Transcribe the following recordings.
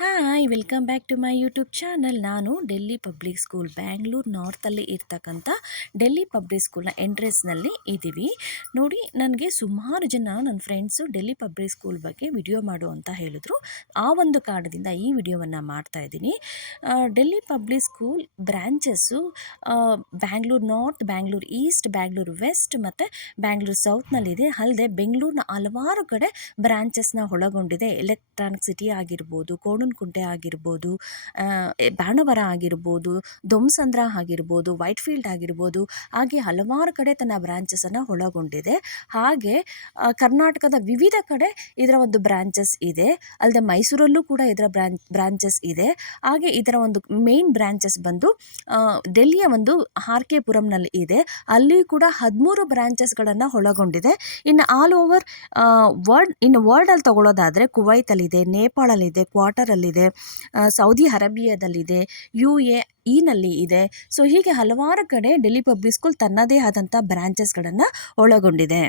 Hi welcome back to my YouTube channel. ನಾನು Delhi public school Bangalore ನಾರ್ತಲ್ಲಿ ಇರ್ತಕ್ಕಂಥ ಡೆಲ್ಲಿ ಪಬ್ಲಿಕ್ ಸ್ಕೂಲ್ನ ಎಂಟ್ರೆನ್ಸ್ನಲ್ಲಿ ಇದ್ದೀವಿ. ನೋಡಿ, ನನಗೆ ಸುಮಾರು ಜನ ನನ್ನ ಫ್ರೆಂಡ್ಸು ಡೆಲ್ಲಿ ಪಬ್ಲಿಕ್ ಸ್ಕೂಲ್ ಬಗ್ಗೆ ವಿಡಿಯೋ ಮಾಡು ಅಂತ ಹೇಳಿದ್ರು. ಆ ಒಂದು ಕಾರಣದಿಂದ ಈ ವಿಡಿಯೋವನ್ನು ಮಾಡ್ತಾಯಿದ್ದೀನಿ. Delhi public school branches Bangalore north, Bangalore east, Bangalore west ಮತ್ತು ಬ್ಯಾಂಗ್ಳೂರು ಸೌತ್ನಲ್ಲಿದೆ. ಅಲ್ಲದೆ ಬೆಂಗಳೂರಿನ ಹಲವಾರು ಕಡೆ ಬ್ರಾಂಚಸ್ನ ಒಳಗೊಂಡಿದೆ. ಎಲೆಕ್ಟ್ರಾನಿಕ್ ಸಿಟಿ ಆಗಿರ್ಬೋದು, ಕೋಣನಕುಂಟೆ ಆಗಿರ್ಬೋದು, ಬಾಣವರ ಆಗಿರ್ಬೋದು, ದೊಮ್ಸಂದ್ರ ಆಗಿರ್ಬೋದು, ವೈಟ್ಫೀಲ್ಡ್ ಆಗಿರ್ಬೋದು, ಹಾಗೆ ಹಲವಾರು ಕಡೆ ತನ್ನ ಬ್ರಾಂಚಸನ್ನು ಒಳಗೊಂಡಿದೆ. ಹಾಗೆ ಕರ್ನಾಟಕದ ವಿವಿಧ ಕಡೆ ಇದರ ಒಂದು ಬ್ರಾಂಚಸ್ ಇದೆ. ಅಲ್ಲದೆ ಮೈಸೂರಲ್ಲೂ ಕೂಡ ಇದರ ಬ್ರಾಂಚಸ್ ಇದೆ. ಹಾಗೆ ಇದರ ಒಂದು ಮೇನ್ ಬ್ರಾಂಚಸ್ ಬಂದು ಡೆಲ್ಲಿಯ ಒಂದು ಆರ್ ಕೆ ಪುರಂನಲ್ಲಿ ಇದೆ. ಅಲ್ಲಿ ಕೂಡ 13 ಬ್ರಾಂಚಸ್ಗಳನ್ನು ಒಳಗೊಂಡಿದೆ. ಇನ್ನು ಆಲ್ ಓವರ್ ವರ್ಲ್ಡಲ್ಲಿ ತಗೊಳ್ಳೋದಾದರೆ ಕುವೈತಲ್ಲಿದೆ, ನೇಪಾಳಲ್ಲಿದೆ, ಕ್ವಾರ್ಟರಲ್ಲಿದೆ, ಸೌದಿ ಅರೇಬಿಯಾದಲ್ಲಿದೆ, UAE ಇದೆ. ಸೊ ಹೀಗೆ ಹಲವಾರು ಕಡೆ ಡೆಲ್ಲಿ ಪಬ್ಲಿಕ್ ಸ್ಕೂಲ್ ತನ್ನದೇ ಆದಂಥ ಬ್ರಾಂಚಸ್ಗಳನ್ನು ಒಳಗೊಂಡಿದೆ.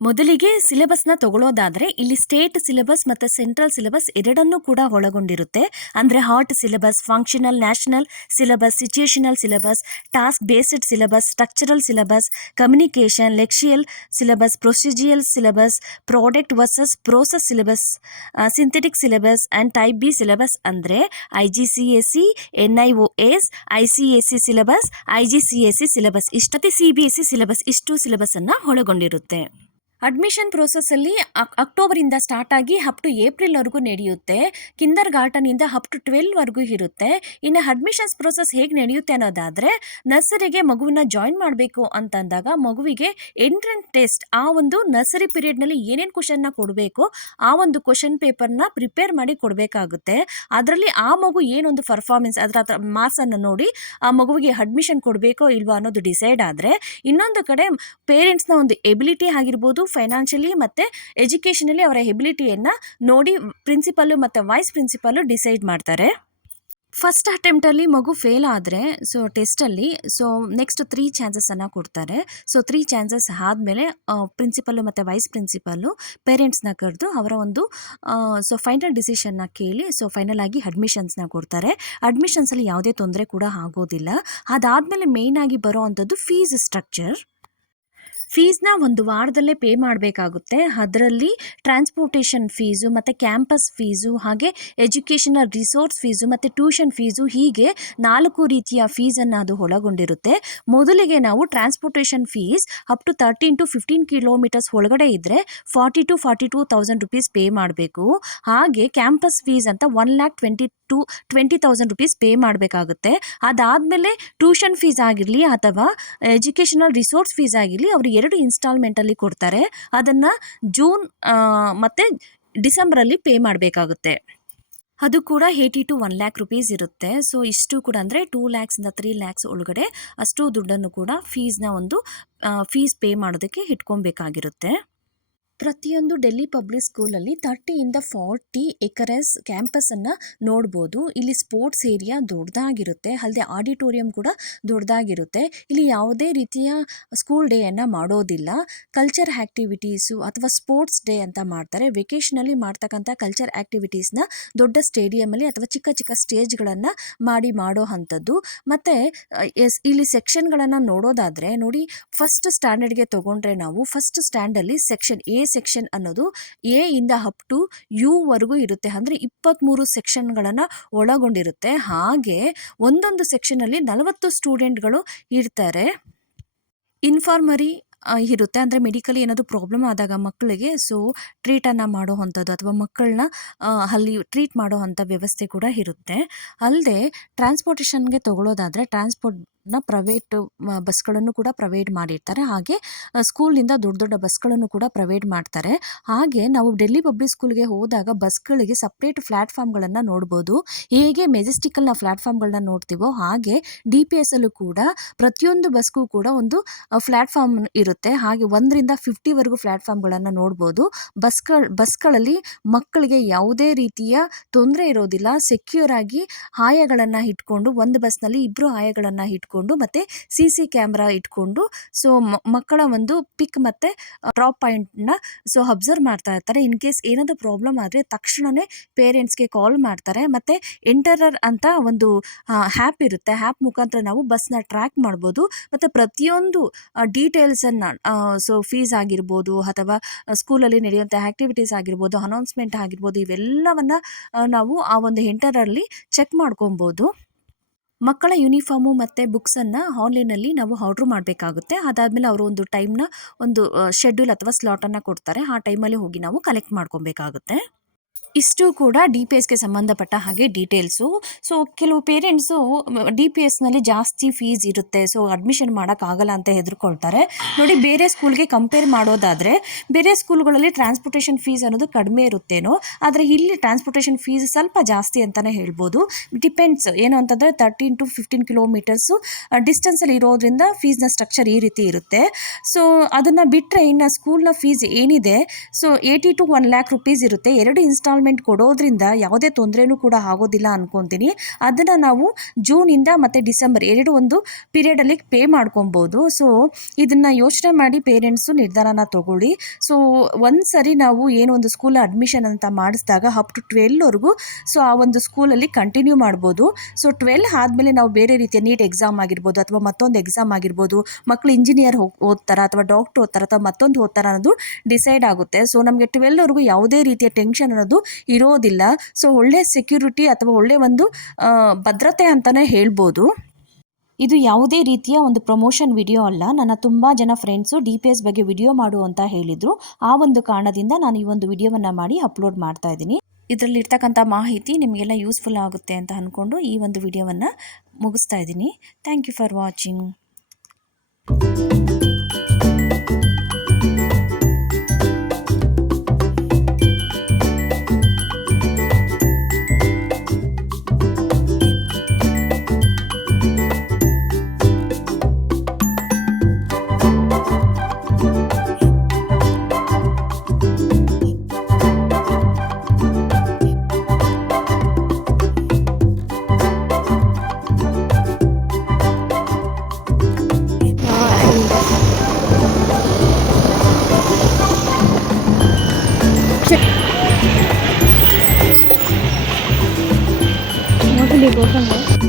ಮೊದಲಿಗೆ ಸಿಲೆಬಸ್ನ ತಗೊಳ್ಳೋದಾದರೆ ಇಲ್ಲಿ ಸ್ಟೇಟ್ ಸಿಲೆಬಸ್ ಮತ್ತು ಸೆಂಟ್ರಲ್ ಸಿಲೆಬಸ್ ಎರಡನ್ನೂ ಕೂಡ ಒಳಗೊಂಡಿರುತ್ತೆ. ಅಂದರೆ heart syllabus, functional, national syllabus, situational syllabus, task based syllabus, structural syllabus, communication, lexical syllabus, procedural syllabus, product versus process syllabus, synthetic syllabus and type B syllabus. ಅಂದರೆ IGCSE, NIOS, ICSE syllabus, IGCSE syllabus ಇಷ್ಟೇ, CBSE syllabus ಇಷ್ಟು ಸಿಲೆಬಸ್ಸನ್ನು ಒಳಗೊಂಡಿರುತ್ತೆ. Admission ಪ್ರೋಸೆಸ್ಸಲ್ಲಿ ಅಕ್ಟೋಬರಿಂದ start ಆಗಿ up to ಏಪ್ರಿಲ್ವರೆಗೂ ನಡೆಯುತ್ತೆ. ಕಿಂಡರ್ ಗಾರ್ಟನಿಂದ ಅಪ್ ಟು 12ವರೆಗೂ ಇರುತ್ತೆ. ಇನ್ನು ಅಡ್ಮಿಷನ್ಸ್ ಪ್ರೋಸೆಸ್ ಹೇಗೆ ನಡೆಯುತ್ತೆ ಅನ್ನೋದಾದರೆ, ನರ್ಸರಿಗೆ ಮಗುವನ್ನ ಜಾಯಿನ್ ಮಾಡಬೇಕು ಅಂತಂದಾಗ ಮಗುವಿಗೆ ಎಂಟ್ರೆನ್ಸ್ ಟೆಸ್ಟ್, ಆ ಒಂದು ನರ್ಸರಿ ಪೀರಿಯಡ್ನಲ್ಲಿ ಏನೇನು ಕ್ವಶನ್ನ ಕೊಡಬೇಕು ಆ ಒಂದು ಕ್ವಶನ್ ಪೇಪರ್ನ ಪ್ರಿಪೇರ್ ಮಾಡಿ ಕೊಡಬೇಕಾಗುತ್ತೆ. ಅದರಲ್ಲಿ ಆ ಮಗು ಏನೊಂದು ಪರ್ಫಾರ್ಮೆನ್ಸ್, ಅದರ ಮಾರ್ಕ್ಸನ್ನು ನೋಡಿ ಆ ಮಗುವಿಗೆ ಅಡ್ಮಿಷನ್ ಕೊಡಬೇಕೋ ಇಲ್ವೋ ಅನ್ನೋದು ಡಿಸೈಡ್ ಆದರೆ, ಇನ್ನೊಂದು ಕಡೆ ಪೇರೆಂಟ್ಸ್ನ ಒಂದು ಎಬಿಲಿಟಿ ಆಗಿರ್ಬೋದು, ಫೈನಾನ್ಷಿಯಲಿ ಮತ್ತು ಎಜುಕೇಷನಲ್ಲಿ ಅವರ ಎಬಿಲಿಟಿಯನ್ನು ನೋಡಿ ಪ್ರಿನ್ಸಿಪಲ್ಲು ಮತ್ತು ವೈಸ್ ಪ್ರಿನ್ಸಿಪಲ್ಲು ಡಿಸೈಡ್ ಮಾಡ್ತಾರೆ. ಫಸ್ಟ್ ಅಟೆಂಪ್ಟಲ್ಲಿ ಮಗು ಫೇಲ್ ಆದರೆ ಟೆಸ್ಟಲ್ಲಿ ನೆಕ್ಸ್ಟ್ 3 ಚಾನ್ಸಸ್ಸನ್ನು ಕೊಡ್ತಾರೆ. 3 ಚಾನ್ಸಸ್ ಆದಮೇಲೆ ಪ್ರಿನ್ಸಿಪಲ್ಲು ಮತ್ತು ವೈಸ್ ಪ್ರಿನ್ಸಿಪಲ್ಲು ಪೇರೆಂಟ್ಸ್ನ ಕರೆದು ಅವರ ಒಂದು ಫೈನಲ್ ಡಿಸಿಷನ್ನ ಕೇಳಿ ಫೈನಲ್ ಆಗಿ ಅಡ್ಮಿಷನ್ಸ್ನ ಕೊಡ್ತಾರೆ. ಅಡ್ಮಿಷನ್ಸಲ್ಲಿ ಯಾವುದೇ ತೊಂದರೆ ಕೂಡ ಆಗೋದಿಲ್ಲ. ಅದಾದಮೇಲೆ ಮೇಯ್ನಾಗಿ ಬರೋ ಅಂಥದ್ದು ಫೀಸ್ ಸ್ಟ್ರಕ್ಚರ್. ಫೀಸ್ನ ಒಂದು ವಾರದಲ್ಲೇ ಪೇ ಮಾಡಬೇಕಾಗುತ್ತೆ. ಅದರಲ್ಲಿ ಟ್ರಾನ್ಸ್ಪೋರ್ಟೇಷನ್ ಫೀಸು ಮತ್ತು ಕ್ಯಾಂಪಸ್ ಫೀಸು, ಹಾಗೆ ಎಜುಕೇಷನಲ್ ರಿಸೋರ್ಸ್ ಫೀಸು ಮತ್ತು ಟ್ಯೂಷನ್ ಫೀಸು, ಹೀಗೆ 4 ರೀತಿಯ ಫೀಸನ್ನು ಅದು ಒಳಗೊಂಡಿರುತ್ತೆ. ಮೊದಲಿಗೆ ನಾವು transportation fees up to 13 to 15 kilometres ಒಳಗಡೆ ಇದ್ದರೆ 40,000 to 42,000 ರುಪೀಸ್ ಪೇ ಮಾಡಬೇಕು. ಹಾಗೆ ಕ್ಯಾಂಪಸ್ ಫೀಸ್ ಅಂತ 1,20,000 to 20,000 ರುಪೀಸ್ ಪೇ ಮಾಡಬೇಕಾಗುತ್ತೆ. ಅದಾದಮೇಲೆ ಟ್ಯೂಷನ್ ಫೀಸ್ ಆಗಿರಲಿ ಅಥವಾ ಎಜುಕೇಷನಲ್ ರಿಸೋರ್ಸ್ ಫೀಸ್ ಆಗಿರಲಿ ಅವರು 2 ಇನ್ಸ್ಟಾಲ್ಮೆಂಟಲ್ಲಿ ಕೊಡ್ತಾರೆ. ಅದನ್ನು ಜೂನ್ ಮತ್ತು ಡಿಸೆಂಬರಲ್ಲಿ ಪೇ ಮಾಡಬೇಕಾಗುತ್ತೆ. ಅದು ಕೂಡ 80 to 1 lakh ರುಪೀಸ್ ಇರುತ್ತೆ. ಇಷ್ಟು ಕೂಡ ಅಂದರೆ 2 lakhs-ಇಂದ 3 lakhs ಒಳಗಡೆ ಅಷ್ಟು ದುಡ್ಡನ್ನು ಕೂಡ ಫೀಸ್ ಪೇ ಮಾಡೋದಕ್ಕೆ ಇಟ್ಕೊಬೇಕಾಗಿರುತ್ತೆ. ಪ್ರತಿಯೊಂದು ಡೆಲ್ಲಿ ಪಬ್ಲಿಕ್ ಸ್ಕೂಲಲ್ಲಿ 30 to 40 ಎಕರೆಸ್ ಕ್ಯಾಂಪಸನ್ನು ನೋಡ್ಬೋದು. ಇಲ್ಲಿ ಸ್ಪೋರ್ಟ್ಸ್ ಏರಿಯಾ ದೊಡ್ಡದಾಗಿರುತ್ತೆ, ಅಲ್ಲದೆ ಆಡಿಟೋರಿಯಂ ಕೂಡ ದೊಡ್ಡದಾಗಿರುತ್ತೆ. ಇಲ್ಲಿ ಯಾವುದೇ ರೀತಿಯ ಸ್ಕೂಲ್ ಡೇಯನ್ನು ಮಾಡೋದಿಲ್ಲ. ಕಲ್ಚರ್ ಆ್ಯಕ್ಟಿವಿಟೀಸು ಅಥವಾ ಸ್ಪೋರ್ಟ್ಸ್ ಡೇ ಅಂತ ಮಾಡ್ತಾರೆ. ವೆಕೇಷನಲ್ಲಿ ಮಾಡ್ತಕ್ಕಂಥ ಕಲ್ಚರ್ ಆ್ಯಕ್ಟಿವಿಟೀಸ್ನ ದೊಡ್ಡ ಸ್ಟೇಡಿಯಮಲ್ಲಿ ಅಥವಾ ಚಿಕ್ಕ ಚಿಕ್ಕ ಸ್ಟೇಜ್ಗಳನ್ನು ಮಾಡೋ ಅಂಥದ್ದು. ಮತ್ತು ಇಲ್ಲಿ ಸೆಕ್ಷನ್ಗಳನ್ನು ನೋಡೋದಾದರೆ ನೋಡಿ, ಫಸ್ಟ್ ಸ್ಟ್ಯಾಂಡರ್ಡ್ಗೆ ತೊಗೊಂಡ್ರೆ ನಾವು ಫಸ್ಟ್ ಸ್ಟ್ಯಾಂಡಲ್ಲಿ ಸೆಕ್ಷನ್ ಸೆಕ್ಷನ್ ಅನ್ನೋದು A ಇಂದ ಅಪ್ ಟು U ವರೆಗೂ ಇರುತ್ತೆ. ಅಂದರೆ 23 ಸೆಕ್ಷನ್ಗಳನ್ನು ಒಳಗೊಂಡಿರುತ್ತೆ. ಹಾಗೆ ಒಂದೊಂದು ಸೆಕ್ಷನಲ್ಲಿ 40 ಸ್ಟೂಡೆಂಟ್ಗಳು ಇರ್ತಾರೆ. ಇನ್ಫಾರ್ಮರಿ ಇರುತ್ತೆ. ಅಂದರೆ ಮೆಡಿಕಲಿ ಏನಾದರೂ ಪ್ರಾಬ್ಲಮ್ ಆದಾಗ ಮಕ್ಕಳಿಗೆ ಟ್ರೀಟನ್ನು ಮಾಡೋ ಅಂಥದ್ದು ಅಥವಾ ಮಕ್ಕಳನ್ನ ಅಲ್ಲಿ ಟ್ರೀಟ್ ಮಾಡೋ ಅಂಥ ವ್ಯವಸ್ಥೆ ಕೂಡ ಇರುತ್ತೆ. ಅಲ್ಲದೆ ಟ್ರಾನ್ಸ್ಪೋರ್ಟೇಷನ್ಗೆ ತಗೊಳ್ಳೋದಾದರೆ ಪ್ರೈವೇಟ್ ಬಸ್ಗಳನ್ನು ಕೂಡ ಪ್ರೊವೈಡ್ ಮಾಡಿರ್ತಾರೆ. ಹಾಗೆ ಸ್ಕೂಲ್ನಿಂದ ದೊಡ್ಡ ದೊಡ್ಡ ಬಸ್ಗಳನ್ನು ಕೂಡ ಪ್ರೊವೈಡ್ ಮಾಡ್ತಾರೆ. ಹಾಗೆ ನಾವು ಡೆಲ್ಲಿ ಪಬ್ಲಿಕ್ ಸ್ಕೂಲ್ಗೆ ಹೋದಾಗ ಬಸ್ಗಳಿಗೆ ಸಪ್ರೇಟ್ ಪ್ಲ್ಯಾಟ್ಫಾರ್ಮ್ಗಳನ್ನು ನೋಡ್ಬೋದು. ಹೇಗೆ ಮೆಜೆಸ್ಟಿಕಲ್ನ ಪ್ಲ್ಯಾಟ್ಫಾರ್ಮ್ಗಳನ್ನ ನೋಡ್ತೀವೋ ಹಾಗೆ DPSಲ್ಲೂ ಕೂಡ ಪ್ರತಿಯೊಂದು ಬಸ್ಗೂ ಕೂಡ ಒಂದು ಪ್ಲ್ಯಾಟ್ಫಾರ್ಮ್ ಇರುತ್ತೆ. ಹಾಗೆ 1ರಿಂದ 50ವರೆಗೂ ಪ್ಲ್ಯಾಟ್ಫಾರ್ಮ್ಗಳನ್ನು ನೋಡ್ಬೋದು. ಬಸ್ಗಳಲ್ಲಿ ಮಕ್ಕಳಿಗೆ ಯಾವುದೇ ರೀತಿಯ ತೊಂದರೆ ಇರೋದಿಲ್ಲ. ಸೆಕ್ಯೂರ್ ಆಗಿ ಆಯಗಳನ್ನು ಇಟ್ಕೊಂಡು, ಒಂದು ಬಸ್ನಲ್ಲಿ 2 ಆಯಗಳನ್ನು ಇಟ್ಕೊಂಡು ಇಟ್ಕೊಂಡು ಮತ್ತು CC ಕ್ಯಾಮ್ರಾ ಇಟ್ಕೊಂಡು ಸೊ ಮಕ್ಕಳ ಒಂದು ಪಿಕ್ ಮತ್ತು ಡ್ರಾಪ್ ಪಾಯಿಂಟ್ನ ಸೊ ಅಬ್ಸರ್ವ್ ಮಾಡ್ತಾ ಇರ್ತಾರೆ. ಇನ್ ಕೇಸ್ ಏನಾದರೂ ಪ್ರಾಬ್ಲಮ್ ಆದರೆ ತಕ್ಷಣವೇ ಪೇರೆಂಟ್ಸ್ಗೆ ಕಾಲ್ ಮಾಡ್ತಾರೆ. ಮತ್ತು ಎಂಟರರ್ ಅಂತ ಒಂದು ಆ್ಯಪ್ ಇರುತ್ತೆ. ಆ್ಯಪ್ ಮುಖಾಂತರ ನಾವು ಬಸ್ನ ಟ್ರ್ಯಾಕ್ ಮಾಡ್ಬೋದು ಮತ್ತು ಪ್ರತಿಯೊಂದು ಡೀಟೇಲ್ಸನ್ನು ಸೊ ಫೀಸ್ ಆಗಿರ್ಬೋದು ಅಥವಾ ಸ್ಕೂಲಲ್ಲಿ ನಡೆಯುವಂಥ ಆ್ಯಕ್ಟಿವಿಟೀಸ್ ಆಗಿರ್ಬೋದು, ಅನೌನ್ಸ್ಮೆಂಟ್ ಆಗಿರ್ಬೋದು, ಇವೆಲ್ಲವನ್ನು ನಾವು ಆ ಒಂದು ಎಂಟರಲ್ಲಿ ಚೆಕ್ ಮಾಡ್ಕೊಬೋದು. ಮಕ್ಕಳ ಯೂನಿಫಾರ್ಮು ಮತ್ತು ಬುಕ್ಸನ್ನು ಆನ್ಲೈನಲ್ಲಿ ನಾವು ಆರ್ಡ್ರ್ ಮಾಡಬೇಕಾಗುತ್ತೆ. ಅದಾದಮೇಲೆ ಅವರು ಒಂದು ಟೈಮ್ನ ಒಂದು ಶೆಡ್ಯೂಲ್ ಅಥವಾ ಸ್ಲಾಟನ್ನು ಕೊಡ್ತಾರೆ. ಆ ಟೈಮಲ್ಲಿ ಹೋಗಿ ನಾವು ಕಲೆಕ್ಟ್ ಮಾಡ್ಕೊಬೇಕಾಗುತ್ತೆ. ಇಷ್ಟು ಕೂಡ DPSಗೆ ಸಂಬಂಧಪಟ್ಟ ಹಾಗೆ ಡೀಟೇಲ್ಸು. ಸೊ ಕೆಲವು ಪೇರೆಂಟ್ಸು DPSನಲ್ಲಿ ಜಾಸ್ತಿ ಫೀಸ್ ಇರುತ್ತೆ, ಸೊ ಅಡ್ಮಿಷನ್ ಮಾಡೋಕ್ಕಾಗಲ್ಲ ಅಂತ ಹೆದರ್ಕೊಳ್ತಾರೆ. ನೋಡಿ, ಬೇರೆ ಸ್ಕೂಲ್ಗೆ ಕಂಪೇರ್ ಮಾಡೋದಾದರೆ ಬೇರೆ ಸ್ಕೂಲ್ಗಳಲ್ಲಿ ಟ್ರಾನ್ಸ್ಪೋರ್ಟೇಷನ್ ಫೀಸ್ ಅನ್ನೋದು ಕಡಿಮೆ ಇರುತ್ತೇನೋ, ಆದರೆ ಇಲ್ಲಿ ಟ್ರಾನ್ಸ್ಪೋರ್ಟೇಷನ್ ಫೀಸ್ ಸ್ವಲ್ಪ ಜಾಸ್ತಿ ಅಂತಲೇ ಹೇಳ್ಬೋದು. ಡಿಪೆಂಡ್ಸ್ ಏನು ಅಂತಂದರೆ 13 to 15 ಕಿಲೋಮೀಟರ್ಸು ಡಿಸ್ಟೆನ್ಸಲ್ಲಿ ಇರೋದ್ರಿಂದ ಫೀಸ್ನ ಸ್ಟ್ರಕ್ಚರ್ ಈ ರೀತಿ ಇರುತ್ತೆ. ಸೊ ಅದನ್ನು ಬಿಟ್ಟರೆ ಇನ್ನು ಸ್ಕೂಲ್ನ ಫೀಸ್ ಏನಿದೆ ಸೊ 80 to 1 lakh rupees ಇರುತ್ತೆ. 2 ಇನ್ಸ್ಟಾಲ್ಮೆಂಟ್ ಕೊಡೋದ್ರಿಂದ ಯಾವುದೇ ತೊಂದರೆನೂ ಕೂಡ ಆಗೋದಿಲ್ಲ ಅನ್ಕೊತೀನಿ. ಅದನ್ನು ನಾವು ಜೂನಿಂದ ಮತ್ತು ಡಿಸೆಂಬರ್ ಒಂದು ಪೀರಿಯಡಲ್ಲಿ ಪೇ ಮಾಡ್ಕೊಬೋದು. ಸೊ ಇದನ್ನು ಯೋಚನೆ ಮಾಡಿ ಪೇರೆಂಟ್ಸು ನಿರ್ಧಾರನ ತಗೊಳ್ಳಿ. ಸೊ ಒಂದು ಸರಿ ನಾವು ಏನೋ ಒಂದು ಸ್ಕೂಲ್ ಅಡ್ಮಿಷನ್ ಅಂತ ಮಾಡಿಸಿದಾಗ ಅಪ್ ಟು 12ವರೆಗೂ ಸೊ ಆ ಒಂದು ಸ್ಕೂಲಲ್ಲಿ ಕಂಟಿನ್ಯೂ ಮಾಡ್ಬೋದು. ಸೊ 12 ಆದಮೇಲೆ ನಾವು ಬೇರೆ ರೀತಿಯ ನೀಟ್ ಎಕ್ಸಾಮ್ ಆಗಿರ್ಬೋದು ಅಥವಾ ಮತ್ತೊಂದು ಎಕ್ಸಾಮ್ ಆಗಿರ್ಬೋದು, ಮಕ್ಕಳು ಇಂಜಿನಿಯರ್ ಓದ್ತಾರ ಅಥವಾ ಡಾಕ್ಟ್ರ್ ಓದ್ತಾರ ಅಥವಾ ಮತ್ತೊಂದು ಓದ್ತಾರ ಅನ್ನೋದು ಡಿಸೈಡ್ ಆಗುತ್ತೆ. ಸೊ ನಮಗೆ 12ವರೆಗೂ ಯಾವುದೇ ರೀತಿಯ ಟೆನ್ಷನ್ ಅನ್ನೋದು ಇರೋದಿಲ್ಲ. ಸೊ ಒಳ್ಳೆ ಸೆಕ್ಯೂರಿಟಿ ಅಥವಾ ಒಳ್ಳೆ ಒಂದು ಭದ್ರತೆ ಅಂತಲೇ ಹೇಳ್ಬೋದು. ಇದು ಯಾವುದೇ ರೀತಿಯ ಒಂದು ಪ್ರಮೋಷನ್ ವಿಡಿಯೋ ಅಲ್ಲ. ನನ್ನ ತುಂಬ ಜನ ಫ್ರೆಂಡ್ಸು DPS ಬಗ್ಗೆ ವಿಡಿಯೋ ಮಾಡು ಅಂತ ಹೇಳಿದರು. ಆ ಒಂದು ಕಾರಣದಿಂದ ನಾನು ಈ ಒಂದು ವಿಡಿಯೋವನ್ನು ಮಾಡಿ ಅಪ್ಲೋಡ್ ಮಾಡ್ತಾ ಇದ್ದೀನಿ. ಇದರಲ್ಲಿರ್ತಕ್ಕಂಥ ಮಾಹಿತಿ ನಿಮಗೆಲ್ಲ ಯೂಸ್ಫುಲ್ ಆಗುತ್ತೆ ಅಂತ ಅಂದ್ಕೊಂಡು ಈ ಒಂದು ವಿಡಿಯೋವನ್ನು ಮುಗಿಸ್ತಾ ಇದ್ದೀನಿ. Thank you for watching. Mau beli gosong ya?